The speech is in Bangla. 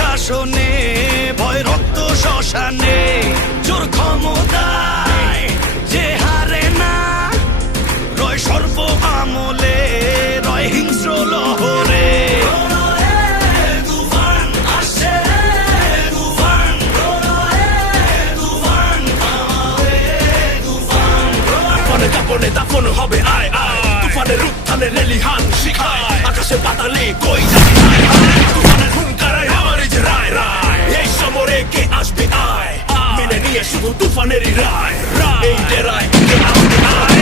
শাসনে, ভয় রক্ত শ্মশানে, জোর ক্ষমতায় যে হারে না, রয় সর্ব আমলে, রয় হিংস্র লহরে। দাপনে দাপন হবে আয় আয়, তুফানের উত্থানে লেলিহান শিখায়, আকাশে পাতালে কই যাবে আয় আয়, তুফানের হুঙ্কারায় আমারই যে রায় রায়, এই সমরে কে আসবে আয়, মেনে নিয়ে শুধু তুফানেরই রায়, এই ডেরায় কে আসবে আয়।